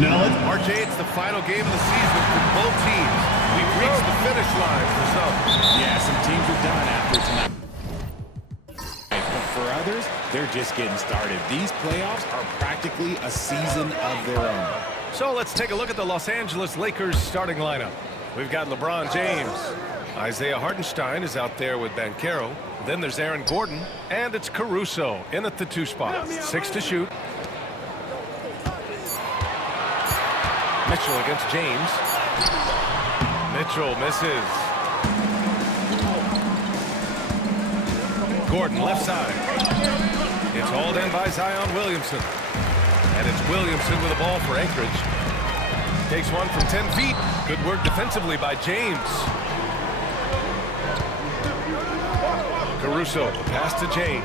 Now let's RJ, it's the final game of the season for both teams. We've reached the finish line for some. Yeah, some teams are done after tonight. But for others, they're just getting started. These playoffs are practically a season of their own. So let's take a look at the Los Angeles Lakers starting lineup. We've got LeBron James. Isaiah Hartenstein is out there with Banchero. Then there's Aaron Gordon. And it's Caruso in at the 2 spot. 6 to shoot. Mitchell against James. Mitchell misses. Gordon left side. It's hauled in by Zion Williamson. And it's Williamson with the ball for Anchorage. Takes one from 10 feet. Good work defensively by James. Caruso, pass to James.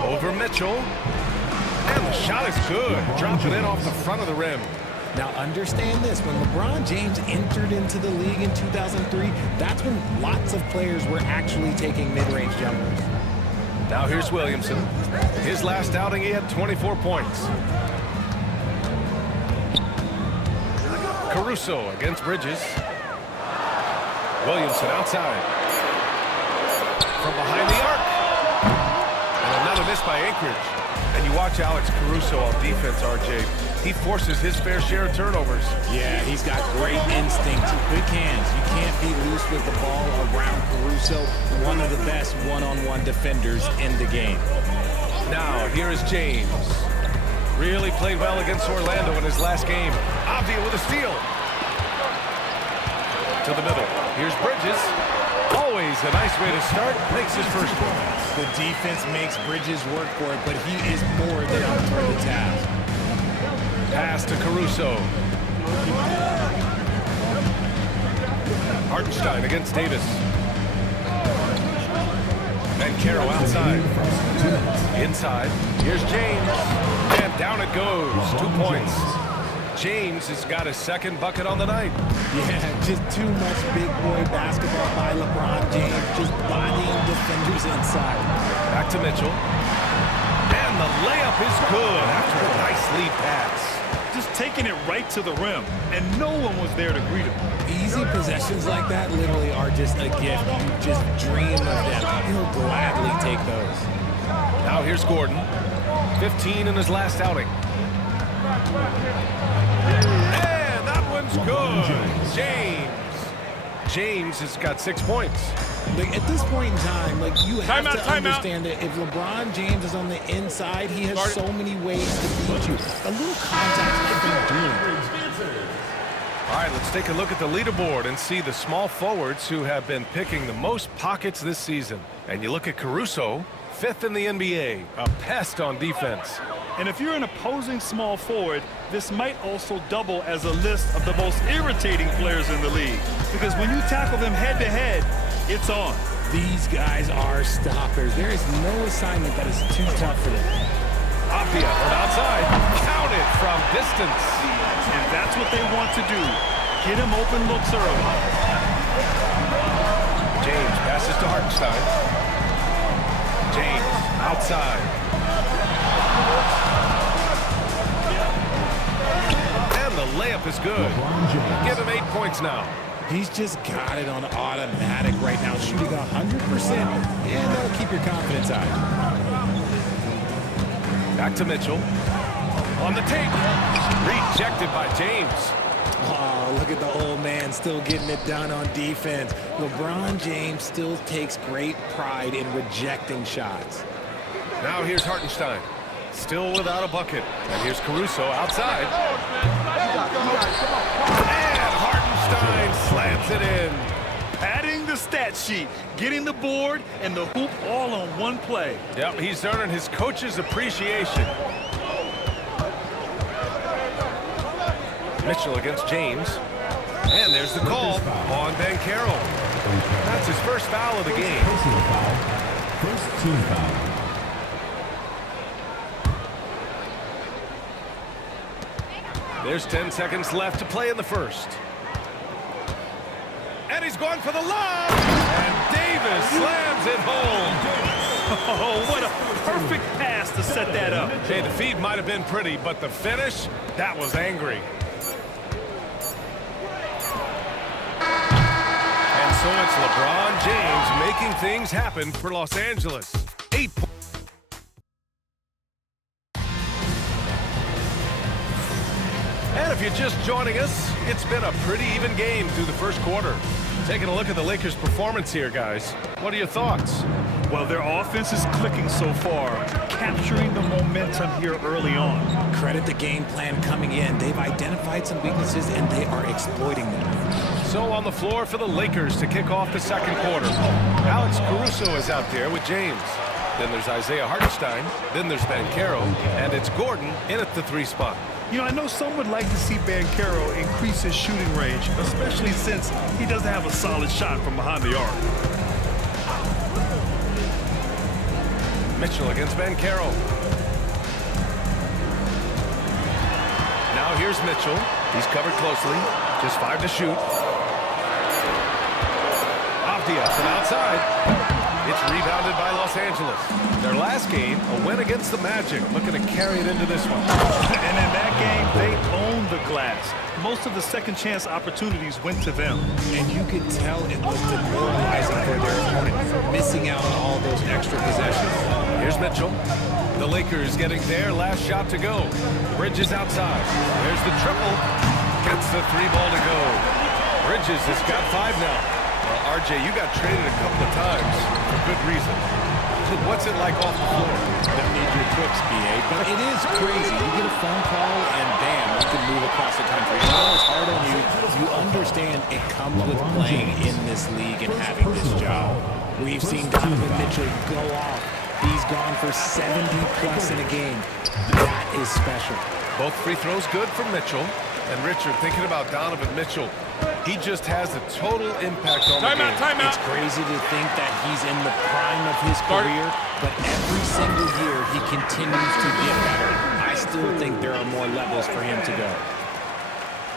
Over Mitchell. And the shot is good. Dropping in off the front of the rim. Now understand this, when LeBron James entered into the league in 2003, that's when lots of players were actually taking mid-range jumpers. Now here's Williamson. His last outing, he had 24 points. Caruso against Bridges. Williamson outside. From behind the arc. And another miss by Anchorage. And you watch Alex Caruso on defense, RJ. He forces his fair share of turnovers. Yeah, he's got great instinct, quick hands. You can't be loose with the ball around Caruso, one of the best one-on-one defenders in the game. Now, here is James. Really played well against Orlando in his last game. Avdia with a steal. To the middle. Here's Bridges. Always a nice way to start. Makes his first one. The defense makes Bridges work for it, but he is more than up for the task. Pass to Caruso. Hartenstein against Davis. Banchero outside. Inside. Here's James. And down it goes. 2 points. James has got his second bucket on the night. Yeah, just too much big boy basketball by LeBron James, just bodying defenders inside. Back to Mitchell. And the layup is good after a nice lead pass. just taking it right to the rim, and no one was there to greet him. Easy possessions like that literally are just a gift. You just dream of them. He'll gladly take those. Now here's Gordon. 15 in his last outing. And that one's good. James has got 6 points. Like, at this point in time, like, you have to Timeout. understand that if LeBron James is on the inside, he has so many ways to beat you. A little contact can do it. All right, let's take a look at the leaderboard and see the small forwards who have been picking the most pockets this season. And you look at Caruso, 5th in the NBA, a pest on defense. And if you're an opposing small forward, this might also double as a list of the most irritating players in the league. Because when you tackle them head-to-head, it's on. These guys are stoppers. There is no assignment that is too tough for them. Avdia from outside, count it from distance. And that's what they want to do. Get him open looks early. James passes to Hartenstein. James outside. And the layup is good. Give him 8 points now. He's just got it on automatic right now, shooting 100%, and that'll keep your confidence high. Back to Mitchell. On the tape. Rejected by James. Oh, look at the old man still getting it done on defense. LeBron James still takes great pride in rejecting shots. Now here's Hartenstein. Still without a bucket. And here's Caruso outside. And Hartenstein slams it in. Padding the stat sheet, getting the board and the hoop all on one play. Yep, he's earning his coach's appreciation. Mitchell against James. And there's the call on Banchero. That's his first foul of the game. First team foul. There's 10 seconds left to play in the first. And he's going for the lob. And Davis slams it home. Oh, what a perfect pass to set that up. Hey, the feed might have been pretty, but the finish, that was angry. it's LeBron James making things happen for Los Angeles. 8 points. And if you're just joining us, it's been a pretty even game through the first quarter. Taking a look at the Lakers' performance here, guys. What are your thoughts? Well, their offense is clicking so far, capturing the momentum here early on. Credit the game plan coming in. They've identified some weaknesses, and they are exploiting them. So on the floor for the Lakers to kick off the second quarter. Alex Caruso is out there with James. Then there's Isaiah Hartenstein. Then there's Banchero. And it's Gordon in at the 3 spot. You know, I know some would like to see Banchero increase his shooting range, especially since he doesn't have a solid shot from behind the arc. Mitchell against Banchero. Now here's Mitchell. He's covered closely. Just 5 to shoot. Avdia from outside. It's rebounded by Los Angeles. Their last game, a win against the Magic, looking to carry it into this one. And in that game, they owned the glass. Most of the second chance opportunities went to them. And you could tell it was demoralizing for their opponent, missing out on all those extra possessions. Here's Mitchell. The Lakers getting their last shot to go. Bridges outside. There's the triple. Gets the 3 ball to go. Bridges has got 5 now. Well, RJ, you got traded a couple of times for good reason. What's it like off the floor? Don't need your trips, BA, but it is crazy. You get a phone call and bam, you can move across the country. I know it's hard on you. You understand it comes with playing in this league and having this job. We've seen Donovan Mitchell go off. He's gone for 70 plus in a game. That is special. Both free throws good from Mitchell. And Richard, thinking about Donovan Mitchell, he just has a total impact on the game. Timeout. It's crazy to think that he's in the prime of his career, but every single year he continues to get better. I still think there are more levels for him to go.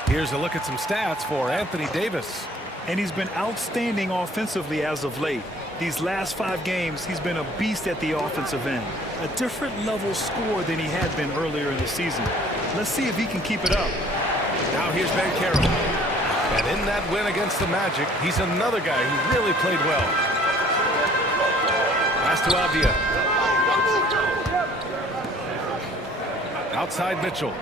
Here's a look at some stats for Anthony Davis. And he's been outstanding offensively as of late. These last 5 games, he's been a beast at the offensive end. A different level score than he had been earlier in the season. Let's see if he can keep it up. Now here's Banchero. And in that win against the Magic, he's another guy who really played well. Pass to Avdia. Outside Mitchell.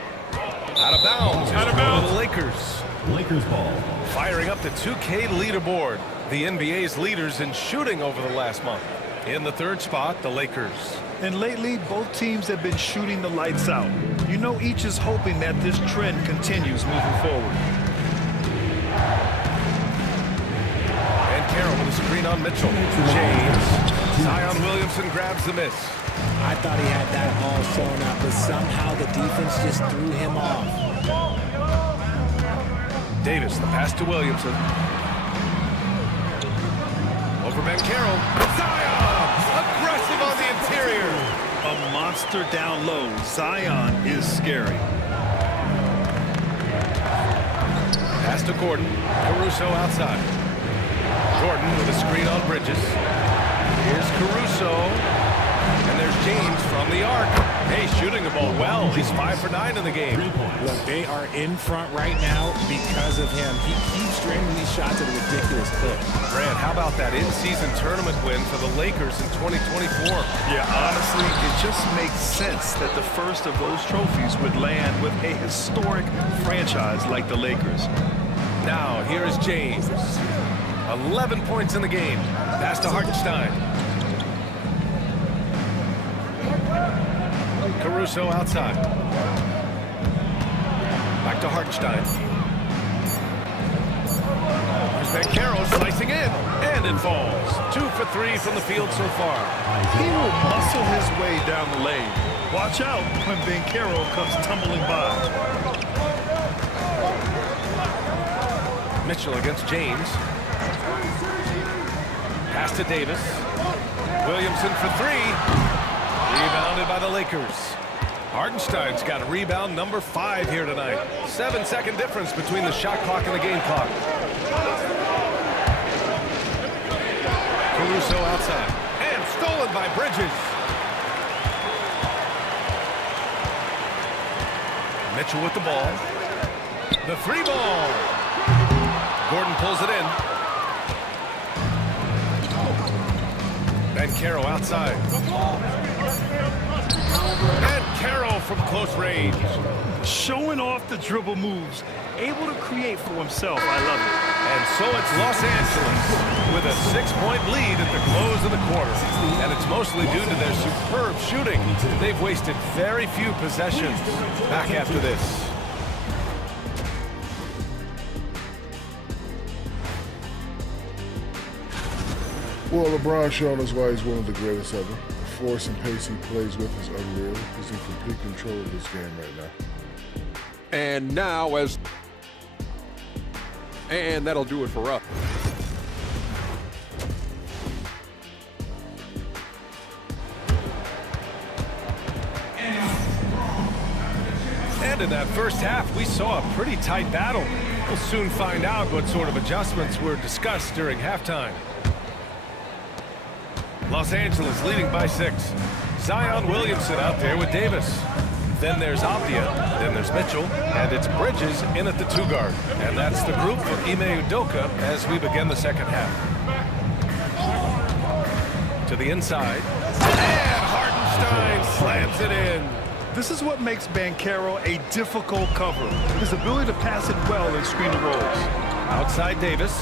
Out of bounds. Out of bounds. The Lakers. Lakers ball. Firing up the 2K leaderboard. The NBA's leaders in shooting over the last month. In the 3rd spot, the Lakers. And lately, both teams have been shooting the lights out. You know, each is hoping that this trend continues moving forward. And Carroll with a screen on Mitchell. James. Zion Williamson grabs the miss. I thought he had that all sewn up, but somehow the defense just threw him off. Davis, the pass to Williamson. Over Banchero. Zion! Aggressive on the interior. A monster down low. Zion is scary. Pass to Gordon. Caruso outside. Gordon with a screen on Bridges. Here's Caruso. And there's James from the arc. Hey, shooting the ball well. He's 5 for 9 in the game. Look, they are in front right now because of him. He keeps draining these shots at a ridiculous clip. Brad, how about that in-season tournament win for the Lakers in 2024? Yeah, honestly, it just makes sense that the first of those trophies would land with a historic franchise like the Lakers. Now, here is James. 11 points in the game. Pass to Hartenstein. Caruso outside. Back to Hartenstein. There's Banchero slicing in, and it falls. 2 for 3 from the field so far. He will muscle his way down the lane. Watch out when Banchero comes tumbling by. Mitchell against James. Pass to Davis. Williamson for 3. Rebounded by the Lakers. Hartenstein's got a rebound number 5 here tonight. 7-second difference between the shot clock and the game clock. Caruso outside. And stolen by Bridges. Mitchell with the ball. The 3 ball. Gordon pulls it in. Banchero outside. Banchero from close range. Showing off the dribble moves, able to create for himself. I love it. And so it's Los Angeles with a 6-point lead at the close of the quarter. And it's mostly due to their superb shooting. They've wasted very few possessions. Back after this. Well, LeBron showing us why he's one of the greatest ever. The force and pace he plays with is unreal. He's in complete control of this game right now. And now and that'll do it for us. And in that first half, we saw a pretty tight battle. We'll soon find out what sort of adjustments were discussed during halftime. Los Angeles leading by 6. Zion Williamson out there with Davis. Then there's Avdia, then there's Mitchell, and it's Bridges in at the 2 guard. And that's the group for Ime Udoka as we begin the second half. To the inside, and Hartenstein slams it in. This is what makes Banchero a difficult cover. His ability to pass it well in screen rolls. Outside Davis.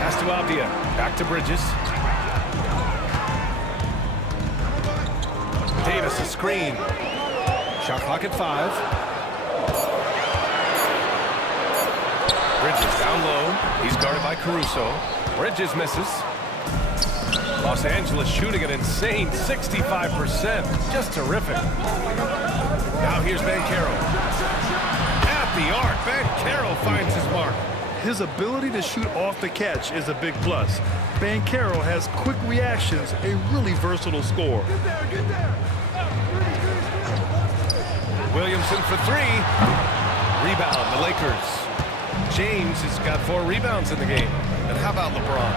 Pass to Avdia, back to Bridges. Davis a screen. Shot clock at 5. Bridges down low. He's guarded by Caruso. Bridges misses. Los Angeles shooting an insane 65%. Just terrific. Now here's Banchero. At the arc, Banchero finds his mark. His ability to shoot off the catch is a big plus. Banchero has quick reactions, a really versatile scorer. Williamson for 3. Rebound, the Lakers. James has got 4 rebounds in the game. And how about LeBron?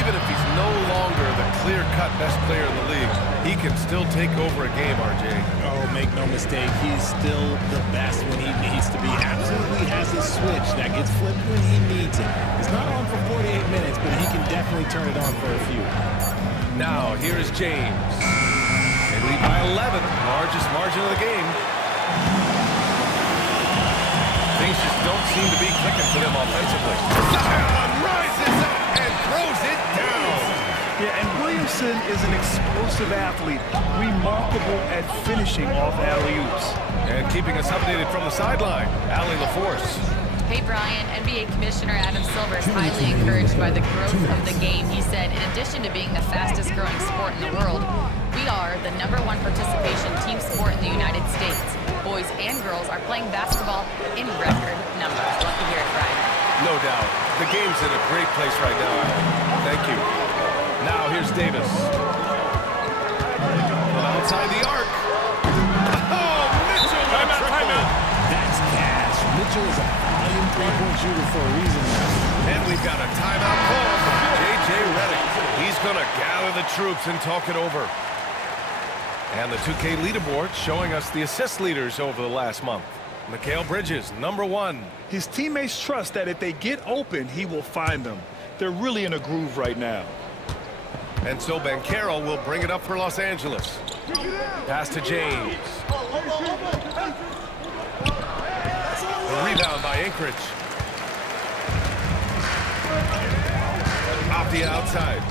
Even if he's no longer the clear-cut best player in the league, he can still take over a game, RJ. Oh, make no mistake, he's still the best when he needs to be. Absolutely has a switch that gets flipped when he needs it. It's not on for 48 minutes, but he can definitely turn it on for a few. Now, here is James. They lead by 11, largest margin of the game. Things just don't seem to be clicking for them offensively. Zion rises up and throws it down. Yeah, and Williamson is an explosive athlete, remarkable at finishing off alley-oops. And keeping us updated from the sideline, Allie LaForce. Hey, Brian, NBA Commissioner Adam Silver is highly encouraged by the growth of the game. He said, in addition to being the fastest growing sport in the world, we are the #1 participation team sport in the United States. Boys and girls are playing basketball in record numbers. Love to hear it, Brian. No doubt. The game's in a great place right now, Allie. Thank you. Now here's Davis. From outside the arc. Oh, Mitchell! Timeout. That's cash. Mitchell is a volume 3-point shooter for a reason now. And we've got a timeout call from J.J. Redick. He's going to gather the troops and talk it over. And the 2K leaderboard showing us the assist leaders over the last month. Mikal Bridges, #1. His teammates trust that if they get open, he will find them. They're really in a groove right now. And so Banchero will bring it up for Los Angeles. Pass to James. The rebound by Anchorage. Off the outside.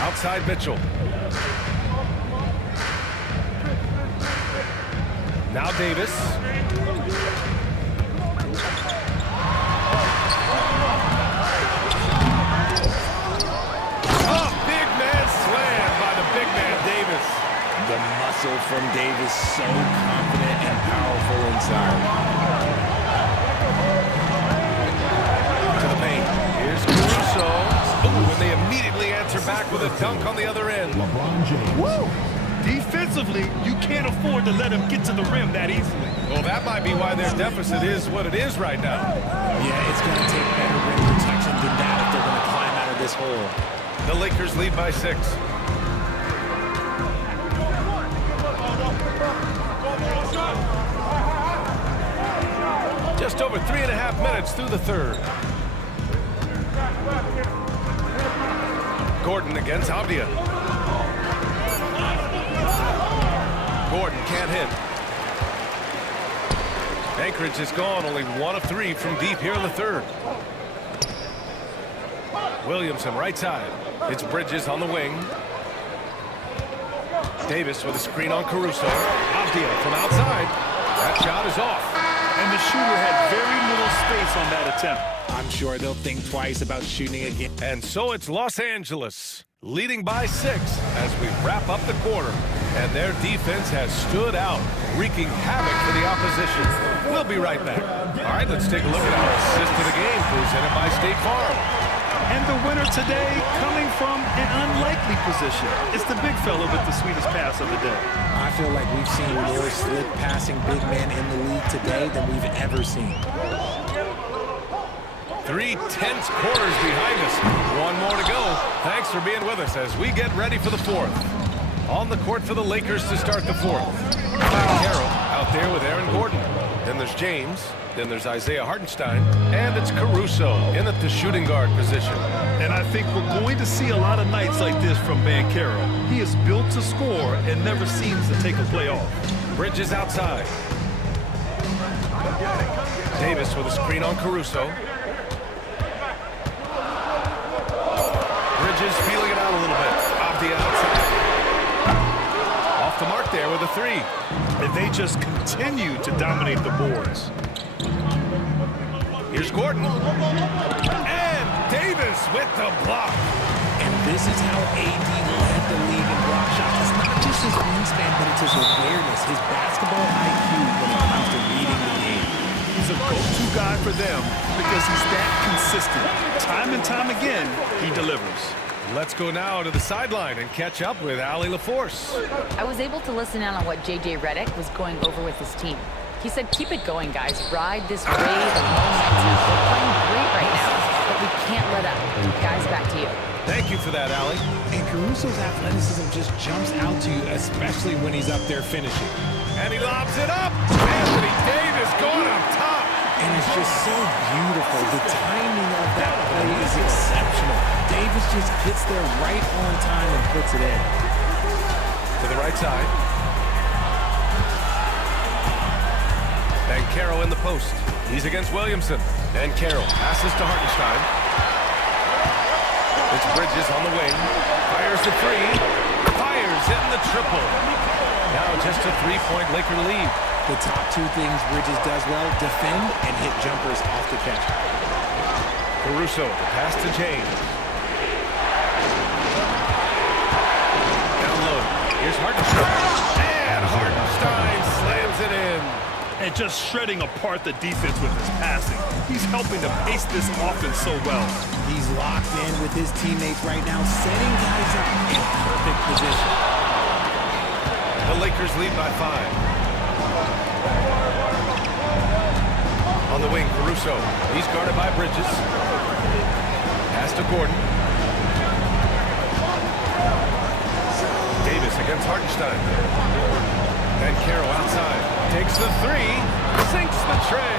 Outside Mitchell. Now Davis. Oh, big man slam by the big man Davis. The muscle from Davis, so confident and powerful inside. To the paint. Here's Caruso. Ooh, and they immediately answer back with a dunk on the other end. LeBron James. Woo! Defensively, you can't afford to let him get to the rim that easily. Well, that might be why their deficit is what it is right now. Yeah, it's going to take better rim protection than that if they're going to climb out of this hole. The Lakers lead by 6. Just over 3.5 minutes through the third. Gordon against Avdia. Gordon can't hit. Anchorage is gone, only 1 of 3 from deep here in the third. Williamson right side. It's Bridges on the wing. Davis with a screen on Caruso. Avdia from outside. That shot is off. And the shooter had very little space on that attempt. I'm sure they'll think twice about shooting again. And so it's Los Angeles leading by 6 as we wrap up the quarter. And their defense has stood out, wreaking havoc for the opposition. We'll be right back. All right, let's take a look at our assist to the game presented by State Farm. And the winner today coming from an unlikely position. It's the big fella with the sweetest pass of the day. I feel like we've seen more slick passing big men in the league today than we've ever seen. 3 tense quarters behind us. 1 more to go. Thanks for being with us as we get ready for the 4th. On the court for the Lakers to start the 4th. Carroll out there with Aaron Gordon. Then there's James. Then there's Isaiah Hartenstein. And it's Caruso in at the shooting guard position. And I think we're going to see a lot of nights like this from Banchero. He is built to score and never seems to take a play off. Bridges outside. Davis with a screen on Caruso. Bridges feeling it out a little bit. Off the outside. Off the mark there with a 3. And they just continue to dominate the boards. Here's Gordon. And Davis with the block. And this is how AD led the league in block shots. It's not just his wingspan, but it's his awareness, his basketball IQ when it comes to reading the game. He's a go-to guy for them because he's that consistent. Time and time again, he delivers. Let's go now to the sideline and catch up with Allie LaForce. I was able to listen in on what J.J. Redick was going over with his team. He said, keep it going, guys. Ride this wave of momentum. We're playing great right now, but we can't let up. Guys, back to you. Thank you for that, Allie. And Caruso's athleticism just jumps out to you, especially when he's up there finishing. And he lobs it up. Anthony Davis going up top. And it's just so beautiful. The timing of that play is exceptional. Davis just gets there right on time and puts it in. To the right side. And Carroll in the post. He's against Williamson. And Carroll passes to Hartenstein. It's Bridges on the wing. Fires the 3. Fires in the triple. Now just a 3-point Laker lead. The top 2 things Bridges does well, defend and hit jumpers off the catch. Caruso, pass to James. Down low. Here's Hartenstein. And Hartenstein slams it in. And just shredding apart the defense with his passing. He's helping to pace this offense so well. He's locked in with his teammates right now, setting guys up in perfect position. The Lakers lead by 5. On the wing, Caruso. He's guarded by Bridges. Pass to Gordon. Davis against Hartenstein. And Carroll outside. Takes the 3. Sinks the tray.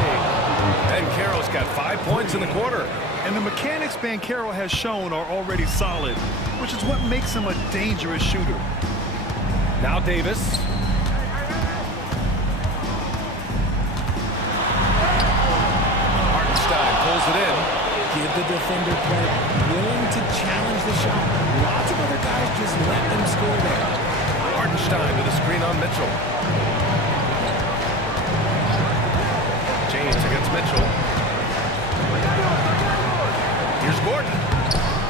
And Carroll's got 5 points in the quarter. And the mechanics Banchero has shown are already solid, which is what makes him a dangerous shooter. Now Davis. Hartenstein pulls it in. Give the defender credit. Willing to challenge the shot. Lots of other guys just let them score there. Hartenstein with a screen on Mitchell. James against Mitchell. Here's Gordon.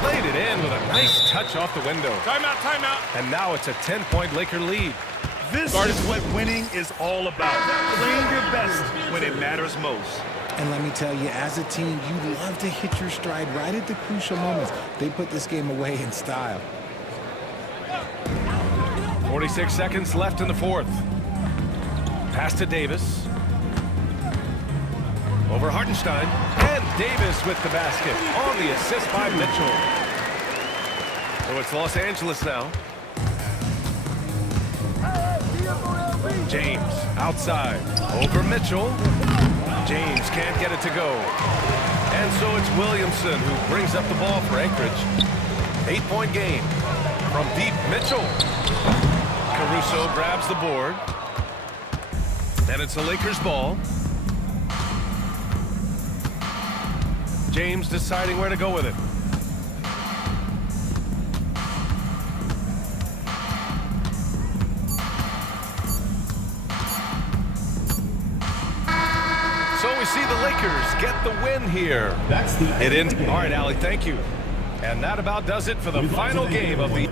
Played it in with a nice touch off the window. Timeout, timeout. And now it's a 10-point Laker lead. This is what winning is all about. Playing your best when it matters most. And let me tell you, as a team, you love to hit your stride right at the crucial moments. They put this game away in style. 46 seconds left in the 4th. Pass to Davis. Over Hartenstein. And Davis with the basket on the assist by Mitchell. So it's Los Angeles now. James outside. Over Mitchell. James can't get it to go. And so it's Williamson who brings up the ball for Anchorage. 8-point game. From deep, Mitchell. Caruso grabs the board. And it's a Lakers ball. James deciding where to go with it. So we see the Lakers get the win here. That's the It in. All right, Allie, thank you. And that about does it for the final game of the